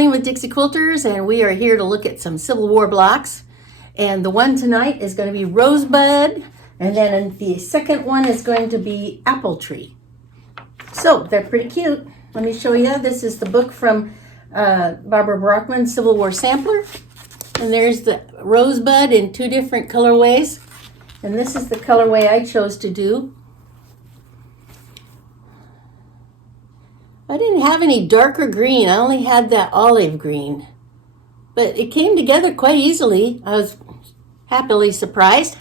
Darling with Dixie Quilters, and we are here to look at some Civil War blocks. And the one tonight is going to be Rosebud, and then the second one is going to be Apple Tree. So they're pretty cute. Let me show you. This is the book from Barbara Brockman's Civil War Sampler. And there's the Rosebud in two different colorways. And this is the colorway I chose to do. I didn't have any darker green. I only had that olive green. But it came together quite easily. I was happily surprised.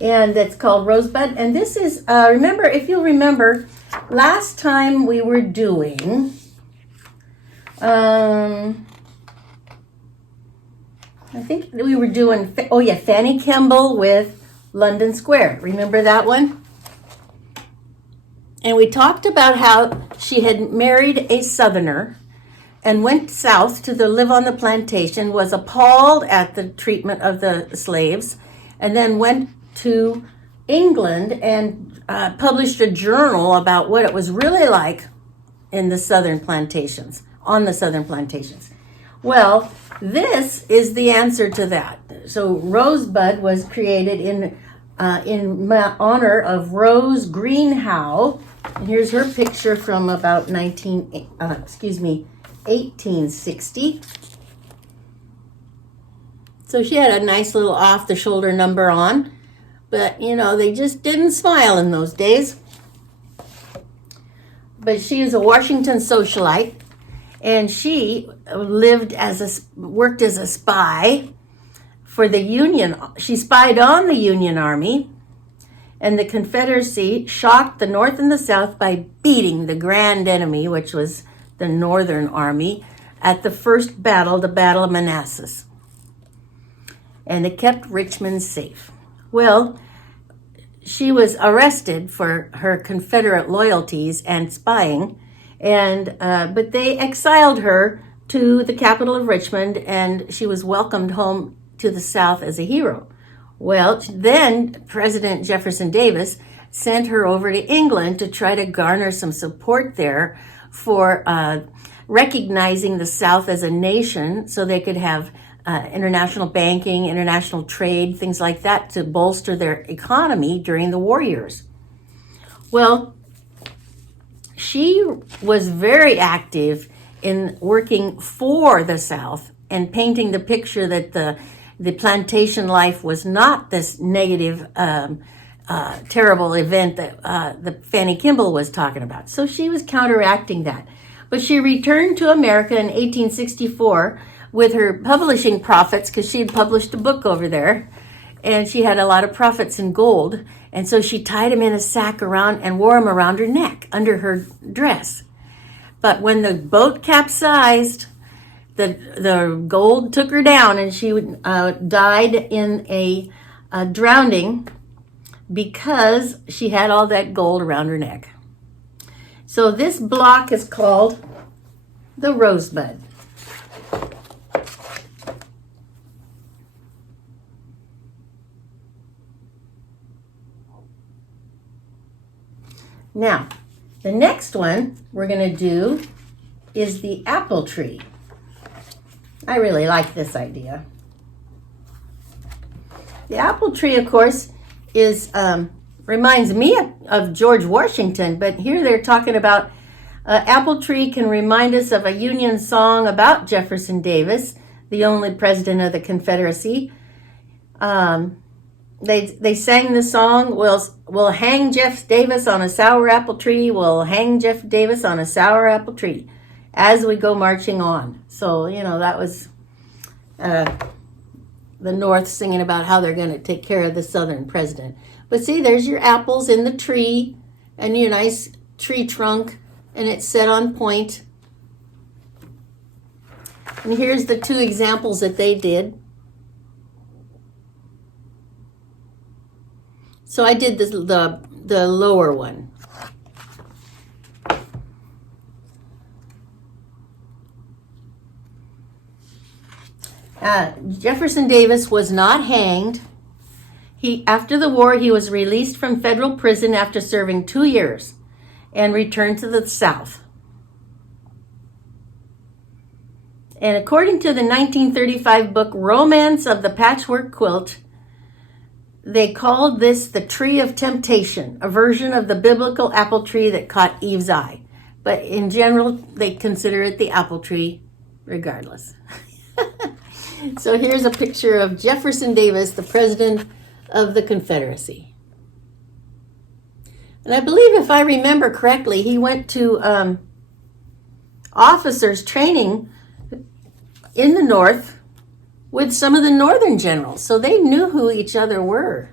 And that's called Rosebud. And this is, remember, if you'll remember, last time we were doing, I think we were doing, Fanny Kemble with London Square. Remember that one? And we talked about how she had married a Southerner and went south to live on the plantation, was appalled at the treatment of the slaves, and then went to England and published a journal about what it was really like in the southern plantations, on the southern plantations. Well, this is the answer to that. So Rosebud was created in honor of Rose Greenhow. And here's her picture from about 1860. So she had a nice little off-the-shoulder number on, but you know, they just didn't smile in those days. But she is a Washington socialite, and she worked as a spy for the Union. She spied on the Union Army, and the Confederacy shocked the North and the South by beating the grand enemy, which was the Northern Army, at the first battle, the Battle of Manassas. And it kept Richmond safe. Well, she was arrested for her Confederate loyalties and spying, but they exiled her to the capital of Richmond, and she was welcomed home to the South as a hero. Well, then President Jefferson Davis sent her over to England to try to garner some support there for recognizing the South as a nation so they could have international banking, international trade, things like that to bolster their economy during the war years. Well, she was very active in working for the South and painting the picture that the plantation life was not this negative, terrible event that the Fanny Kemble was talking about. So she was counteracting that. But she returned to America in 1864 with her publishing profits, because she had published a book over there, and she had a lot of profits in gold. And so she tied them in a sack around and wore them around her neck under her dress. But when the boat capsized, the gold took her down, and she died in a drowning because she had all that gold around her neck. So this block is called the Rosebud. Now, the next one we're going to do is the Apple Tree. I really like this idea. The apple tree, of course, reminds me of George Washington, but here they're talking about apple tree can remind us of a Union song about Jefferson Davis, the only president of the Confederacy. They sang the song, we'll hang Jeff Davis on a sour apple tree, we'll hang Jeff Davis on a sour apple tree as we go marching on. So, you know, that was the North singing about how they're going to take care of the Southern president. But see, there's your apples in the tree and your nice tree trunk, and it's set on point. And here's the two examples that they did. So I did the lower one. Jefferson Davis was not hanged. After the war, he was released from federal prison after serving 2 years and returned to the South. And according to the 1935 book Romance of the Patchwork Quilt, they called this the Tree of Temptation, a version of the biblical apple tree that caught Eve's eye. But in general, they consider it the apple tree regardless. So here's a picture of Jefferson Davis, the President of the Confederacy. And I believe, if I remember correctly, he went to officers training in the North with some of the Northern generals. So they knew who each other were.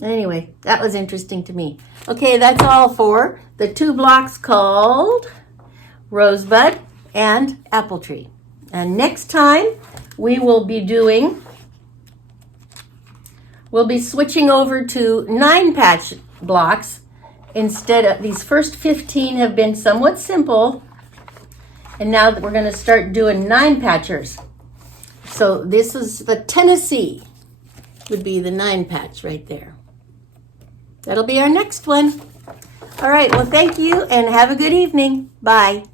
Anyway, that was interesting to me. Okay, that's all for the 2 blocks called Rosebud and Apple Tree. And next time we will be switching over to 9 patch blocks instead of these first 15 have been somewhat simple. And now we're going to start doing 9 patchers. So this is the Tennessee, would be the 9 patch right there. That'll be our next one. All right, well, thank you and have a good evening. Bye.